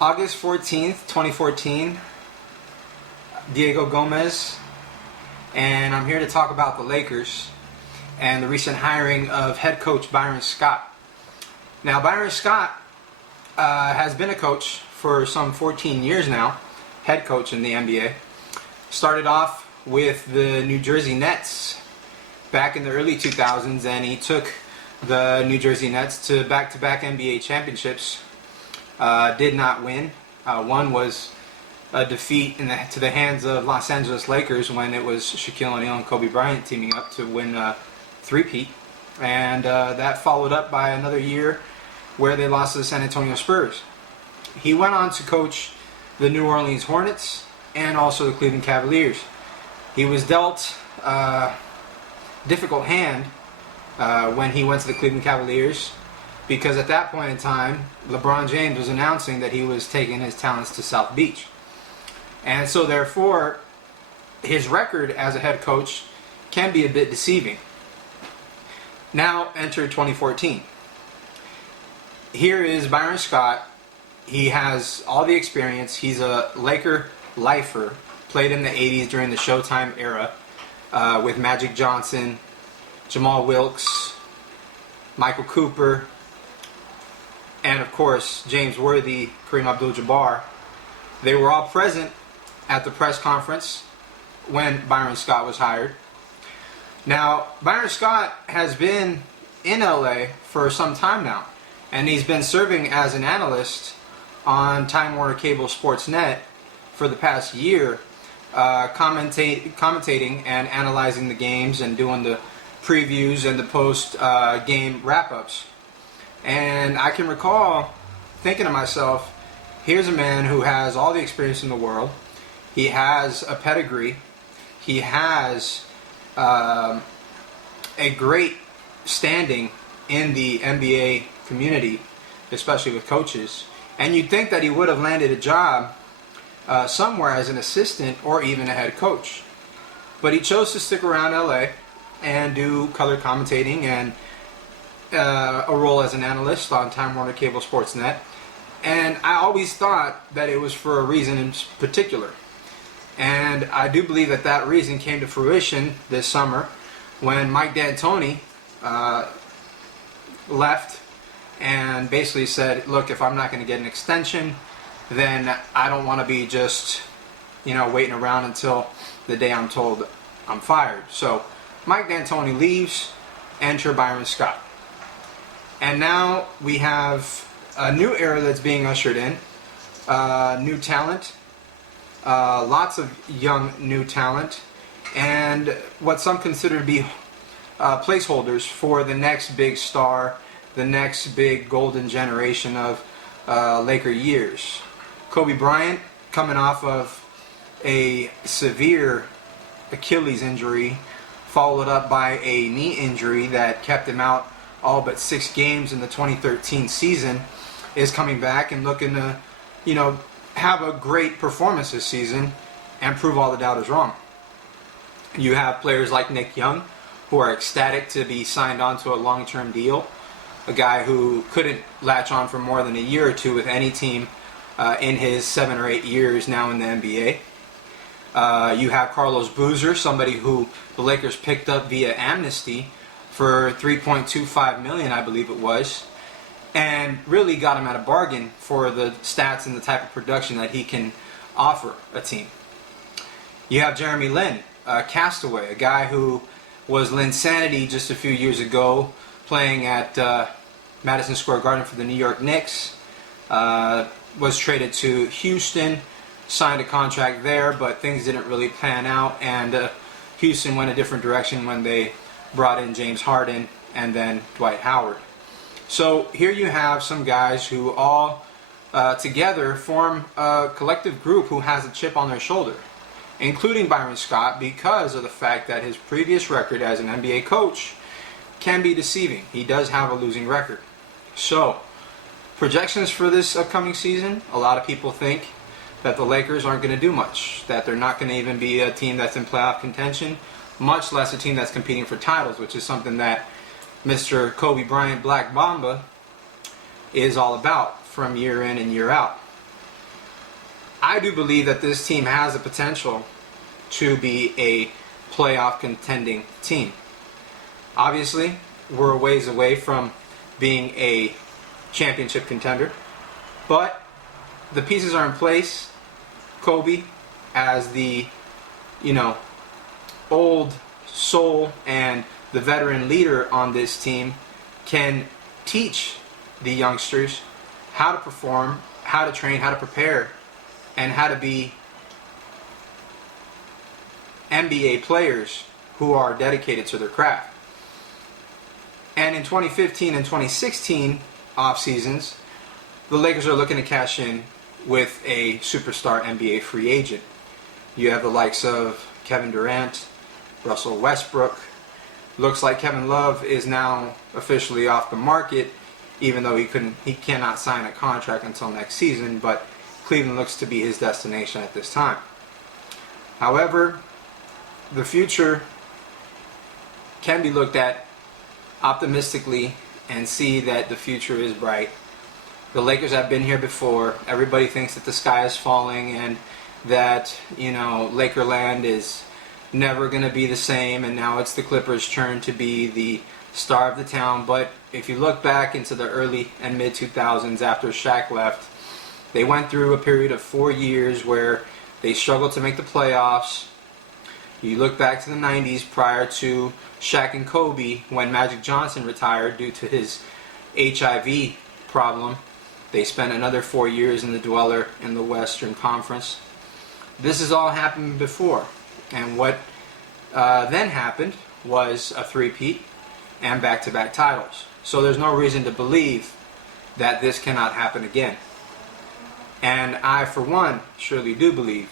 August 14th, 2014, Diego Gomez, and I'm here to talk about the Lakers and the recent hiring of head coach Byron Scott. Now, Byron Scott has been a coach for some 14 years now, head coach in the NBA. Started off with the New Jersey Nets back in the early 2000s, and he took the New Jersey Nets to back-to-back NBA championships. Did not win. One was a defeat to the hands of Los Angeles Lakers when it was Shaquille O'Neal and Kobe Bryant teaming up to win a three-peat. And that followed up by another year where they lost to the San Antonio Spurs. He went on to coach the New Orleans Hornets and also the Cleveland Cavaliers. He was dealt a difficult hand when he went to the Cleveland Cavaliers, because at that point in time, LeBron James was announcing that he was taking his talents to South Beach. And so therefore, his record as a head coach can be a bit deceiving. Now enter 2014. Here is Byron Scott. He has all the experience. He's a Laker lifer, played in the 80s during the Showtime era with Magic Johnson, Jamal Wilkes, Michael Cooper, and of course James Worthy, Kareem Abdul-Jabbar. They were all present at the press conference when Byron Scott was hired. Now, Byron Scott has been in LA for some time now, and he's been serving as an analyst on Time Warner Cable Sports Net for the past year, commentating and analyzing the games and doing the previews and the post-game wrap-ups. And I can recall thinking to myself, here's a man who has all the experience in the world. He has a pedigree. He has a great standing in the NBA community, especially with coaches. And you'd think that he would have landed a job somewhere as an assistant or even a head coach. But he chose to stick around LA and do color commentating and a role as an analyst on Time Warner Cable Sports Net. And I always thought that it was for a reason in particular. And I do believe that that reason came to fruition this summer when Mike D'Antoni left and basically said, look, if I'm not going to get an extension, then I don't want to be just, waiting around until the day I'm told I'm fired. So Mike D'Antoni leaves, enter Byron Scott. And now we have a new era that's being ushered in, new talent, lots of young new talent, and what some consider to be placeholders for the next big star, the next big golden generation of Laker years. Kobe Bryant, coming off of a severe Achilles injury, followed up by a knee injury that kept him out all but 6 games in the 2013 season, is coming back and looking to, have a great performance this season and prove all the doubters wrong. You have players like Nick Young, who are ecstatic to be signed on to a long-term deal, a guy who couldn't latch on for more than a year or two with any team in his 7 or 8 years now in the NBA. You have Carlos Boozer, somebody who the Lakers picked up via amnesty for $3.25 million, I believe it was, and really got him at a bargain for the stats and the type of production that he can offer a team. You have Jeremy Lin, a castaway, a guy who was Linsanity just a few years ago, playing at Madison Square Garden for the New York Knicks, was traded to Houston, signed a contract there, but things didn't really pan out, and Houston went a different direction when they brought in James Harden and then Dwight Howard. So here you have some guys who all together form a collective group who has a chip on their shoulder, including Byron Scott, because of the fact that his previous record as an NBA coach can be deceiving. He does have a losing record. So projections for this upcoming season, a lot of people think that the Lakers aren't going to do much, that they're not going to even be a team that's in playoff contention, much less a team that's competing for titles, which is something that Mr. Kobe Bryant Black Mamba is all about from year in and year out. I do believe that this team has the potential to be a playoff contending team. Obviously, we're a ways away from being a championship contender, but the pieces are in place. Kobe, as the, old soul and the veteran leader on this team, can teach the youngsters how to perform, how to train, how to prepare, and how to be NBA players who are dedicated to their craft. And in 2015 and 2016 off seasons, the Lakers are looking to cash in with a superstar NBA free agent. You have the likes of Kevin Durant, Russell Westbrook. Looks like Kevin Love is now officially off the market, even though he cannot sign a contract until next season, but Cleveland looks to be his destination at this time. However, the future can be looked at optimistically and see that the future is bright. The Lakers have been here before. Everybody thinks that the sky is falling and that, Lakerland is never going to be the same, and now it's the Clippers' turn to be the star of the town. But if you look back into the early and mid 2000s after Shaq left, they went through a period of 4 years where they struggled to make the playoffs. You look back to the 90s prior to Shaq and Kobe, when Magic Johnson retired due to his HIV problem. They spent another 4 years in the dweller in the Western Conference. This has all happened before. And what then happened was a three-peat and back-to-back titles. So there's no reason to believe that this cannot happen again. And I, for one, surely do believe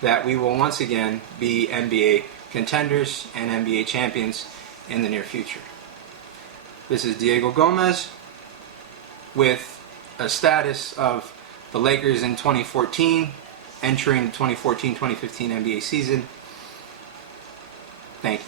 that we will once again be NBA contenders and NBA champions in the near future. This is Diego Gomez with a status of the Lakers in 2014, entering the 2014-2015 NBA season. Thank you.